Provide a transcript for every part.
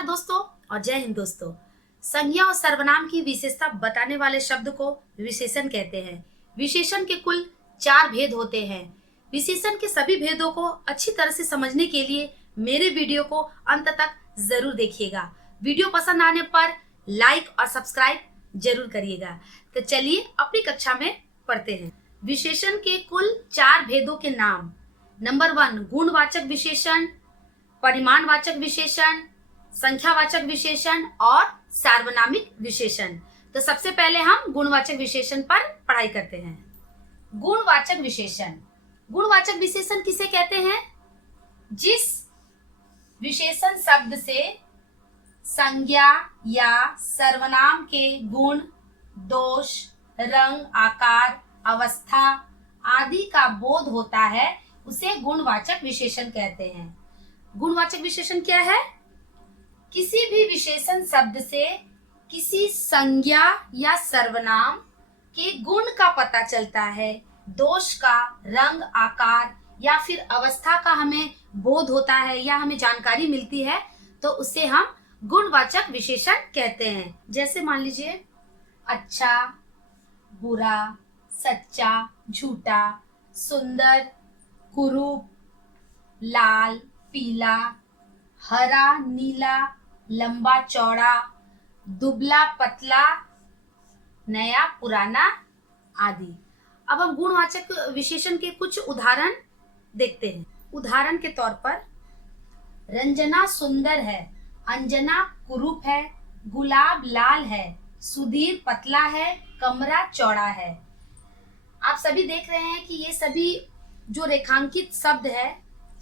नमस्कार दोस्तों और जय हिंद दोस्तों। संज्ञा और सर्वनाम की विशेषता बताने वाले शब्द को विशेषण कहते हैं। विशेषण के कुल 4 भेद होते हैं। विशेषण के सभी भेदों को अच्छी तरह से समझने के लिए मेरे वीडियो को अंत तक जरूर देखिएगा। वीडियो पसंद आने पर लाइक और सब्सक्राइब जरूर करिएगा। तो चलिए अपनी कक्षा में पढ़ते हैं। विशेषण के कुल 4 भेदों के नाम। नंबर 1 गुणवाचक विशेषण, परिमाणवाचक विशेषण, संख्यावाचक विशेषण और सार्वनामिक विशेषण। तो सबसे पहले हम गुणवाचक विशेषण पर पढ़ाई करते हैं। गुणवाचक विशेषण। गुणवाचक विशेषण किसे कहते हैं? जिस विशेषण शब्द से संज्ञा या सर्वनाम के गुण, दोष, रंग, आकार, अवस्था आदि का बोध होता है उसे गुणवाचक विशेषण कहते हैं। गुणवाचक विशेषण क्या है? किसी भी विशेषण शब्द से किसी संज्ञा या सर्वनाम के गुण का पता चलता है, दोष का, रंग, आकार या फिर अवस्था का हमें बोध होता है या हमें जानकारी मिलती है, तो उसे हम गुणवाचक विशेषण कहते हैं। जैसे मान लीजिए अच्छा, बुरा, सच्चा, झूठा, सुंदर, कुरूप, लाल, पीला, हरा, नीला, लंबा, चौड़ा, दुबला, पतला, नया, पुराना आदि। अब हम गुणवाचक विशेषण के कुछ उदाहरण देखते हैं। उदाहरण के तौर पर रंजना सुंदर है, अंजना कुरूप है, गुलाब लाल है, सुधीर पतला है, कमरा चौड़ा है। आप सभी देख रहे हैं कि ये सभी जो रेखांकित शब्द है,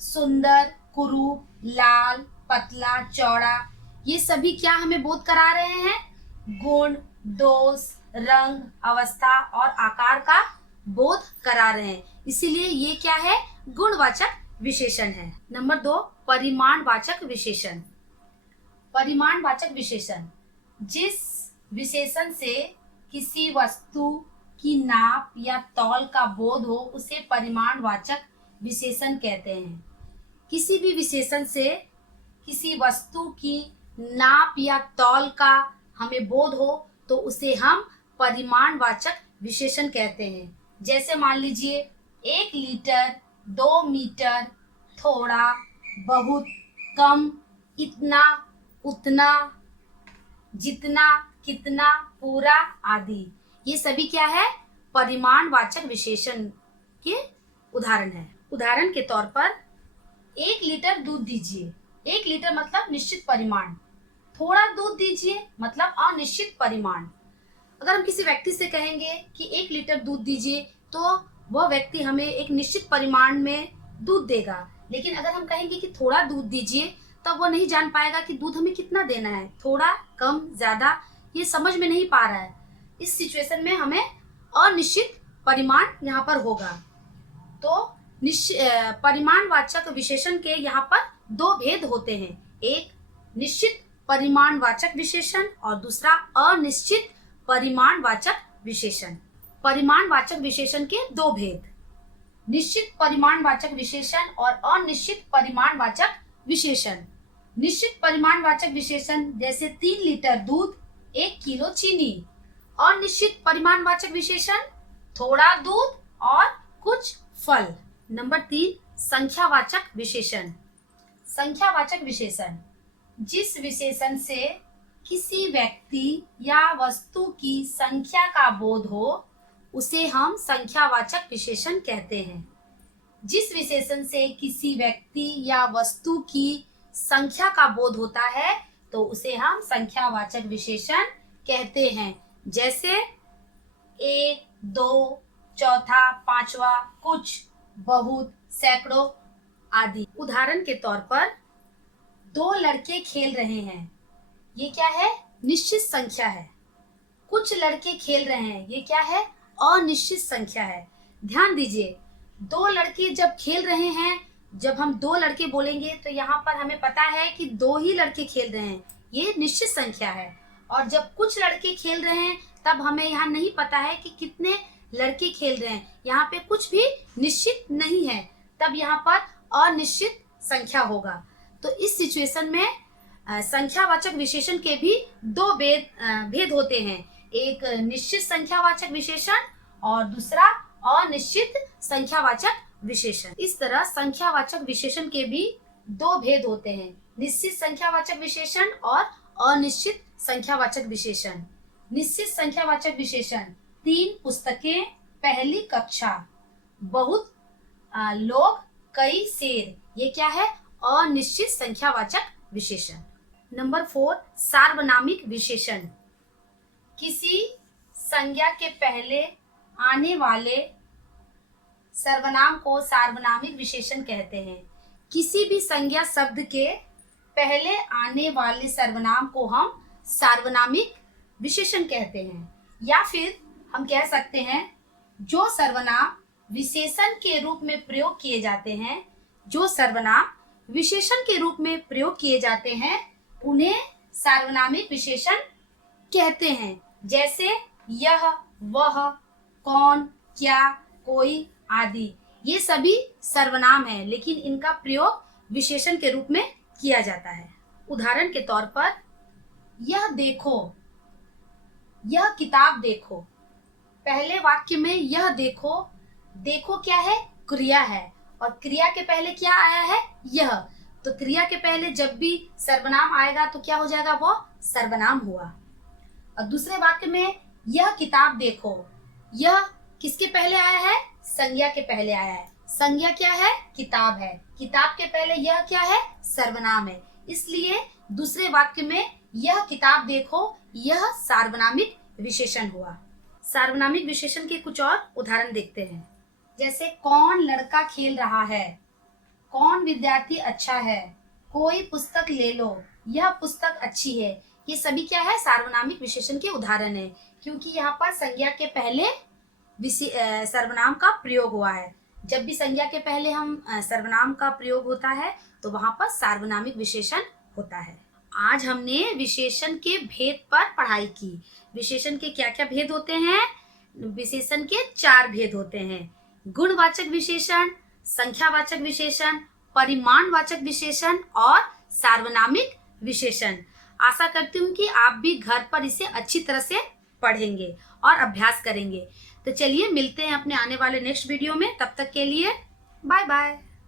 सुंदर, कुरूप, लाल, पतला, चौड़ा, ये सभी क्या हमें बोध करा रहे हैं? गुण, दोष, रंग, अवस्था और आकार का बोध करा रहे हैं। इसीलिए ये क्या है? गुणवाचक विशेषण है। नंबर 2 परिमाणवाचक विशेषण। परिमाणवाचक विशेषण जिस विशेषण से किसी वस्तु की नाप या तौल का बोध हो उसे परिमाणवाचक विशेषण कहते हैं। किसी भी विशेषण से किसी वस्तु की नाप या तौल का हमें बोध हो तो उसे हम परिमाणवाचक विशेषण कहते हैं। जैसे मान लीजिए 1 लीटर, 2 मीटर, थोड़ा, बहुत, कम, इतना, उतना, जितना, कितना, पूरा आदि। ये सभी क्या है? परिमाणवाचक विशेषण के उदाहरण है। उदाहरण के तौर पर 1 लीटर दूध दीजिए। 1 लीटर मतलब निश्चित परिमाण। थोड़ा दूध दीजिए मतलब अनिश्चित परिमाण। अगर हम किसी व्यक्ति से कहेंगे कि 1 लीटर दूध दीजिए तो वह व्यक्ति हमें एक निश्चित परिमाण में दूध देगा। लेकिन अगर हम कहेंगे कि थोड़ा दूध दीजिए तब वह नहीं जान पाएगा कि दूध हमें कितना देना है, थोड़ा, कम, ज्यादा, ये समझ में नहीं पा रहा है। इस सिचुएशन में हमें अनिश्चित परिमाण यहाँ पर होगा। तो परिमाणवाचक विशेषण के यहाँ पर 2 भेद होते हैं। एक निश्चित परिमाणवाचक विशेषण और दूसरा अनिश्चित परिमाणवाचक विशेषण। परिमाणवाचक विशेषण के 2 भेद, निश्चित परिमाणवाचक विशेषण और अनिश्चित परिमाणवाचक विशेषण। निश्चित परिमाणवाचक विशेषण जैसे 3 लीटर दूध, 1 किलो चीनी। अनिश्चित परिमाणवाचक विशेषण थोड़ा दूध और कुछ फल। नंबर 3 संख्यावाचक विशेषण। संख्यावाचक विशेषण जिस विशेषण से किसी व्यक्ति या वस्तु की संख्या का बोध हो उसे हम संख्यावाचक विशेषण कहते हैं। जिस विशेषण से किसी व्यक्ति या वस्तु की संख्या का बोध होता है तो उसे हम संख्यावाचक विशेषण कहते हैं। जैसे 1, 2, चौथा, पांचवा, कुछ, बहुत, सैकड़ों आदि। उदाहरण के तौर पर 2 लड़के खेल रहे हैं, ये क्या है? निश्चित संख्या है। कुछ लड़के खेल रहे हैं, ये क्या है? अनिश्चित संख्या है। ध्यान दीजिए 2 लड़के जब खेल रहे हैं, जब हम 2 लड़के बोलेंगे तो यहाँ पर हमें पता है कि 2 ही लड़के खेल रहे हैं, ये निश्चित संख्या है। और जब कुछ लड़के खेल रहे हैं तब हमें यहाँ नहीं पता है कि कितने लड़के खेल रहे हैं, यहाँ पे कुछ भी निश्चित नहीं है, तब यहाँ पर अनिश्चित संख्या होगा। तो इस सिचुएशन में संख्यावाचक विशेषण के भी दो भेद होते हैं, एक निश्चित संख्यावाचक विशेषण और दूसरा अनिश्चित संख्यावाचक विशेषण। इस तरह संख्यावाचक विशेषण के भी दो भेद होते हैं, निश्चित संख्यावाचक विशेषण और अनिश्चित संख्यावाचक विशेषण। निश्चित संख्यावाचक विशेषण 3 पुस्तकें, पहली कक्षा, बहुत लोग, कई शेर, ये क्या है? अनिश्चित संख्यावाचक विशेषण। नंबर 4, सार्वनामिक विशेषण। किसी संज्ञा के पहले आने वाले सर्वनाम को सार्वनामिक विशेषण कहते हैं। किसी भी संज्ञा शब्द के पहले आने वाले सर्वनाम को हम सार्वनामिक विशेषण कहते हैं। या फिर हम कह सकते हैं जो सर्वनाम विशेषण के रूप में प्रयोग किए जाते हैं, जो सर्वनाम विशेषण के रूप में प्रयोग किए जाते हैं, उन्हें सार्वनामिक विशेषण कहते हैं। जैसे यह, वह, कौन, क्या, कोई आदि, ये सभी सर्वनाम हैं, लेकिन इनका प्रयोग विशेषण के रूप में किया जाता है। उदाहरण के तौर पर, यह देखो, यह किताब देखो। पहले वाक्य में यह देखो, देखो क्या है? क्रिया है, और क्रिया के पहले क्या आया है? यह। तो क्रिया के पहले जब भी सर्वनाम आएगा तो क्या हो जाएगा? वो सर्वनाम हुआ। और दूसरे वाक्य में यह किताब देखो, यह किसके पहले आया है? संज्ञा के पहले आया है। संज्ञा क्या है? किताब है। किताब के पहले यह क्या है? सर्वनाम है। इसलिए दूसरे वाक्य में यह किताब देखो, यह सार्वनामिक विशेषण हुआ। सार्वनामिक विशेषण के कुछ और उदाहरण देखते हैं। जैसे कौन लड़का खेल रहा है, कौन विद्यार्थी अच्छा है, कोई पुस्तक ले लो, यह पुस्तक अच्छी है। ये सभी क्या है? सार्वनामिक विशेषण के उदाहरण है, क्योंकि यहाँ पर संज्ञा के पहले सर्वनाम का प्रयोग हुआ है। जब भी संज्ञा के पहले हम सर्वनाम का प्रयोग होता है तो वहां पर सार्वनामिक विशेषण होता है। आज हमने विशेषण के भेद पर पढ़ाई की। विशेषण के क्या क्या भेद होते हैं? विशेषण के 4 भेद होते हैं, गुणवाचक विशेषण, संख्यावाचक विशेषण, परिमाणवाचक विशेषण और सार्वनामिक विशेषण। आशा करती हूँ कि आप भी घर पर इसे अच्छी तरह से पढ़ेंगे और अभ्यास करेंगे। तो चलिए मिलते हैं अपने आने वाले नेक्स्ट वीडियो में। तब तक के लिए बाय बाय।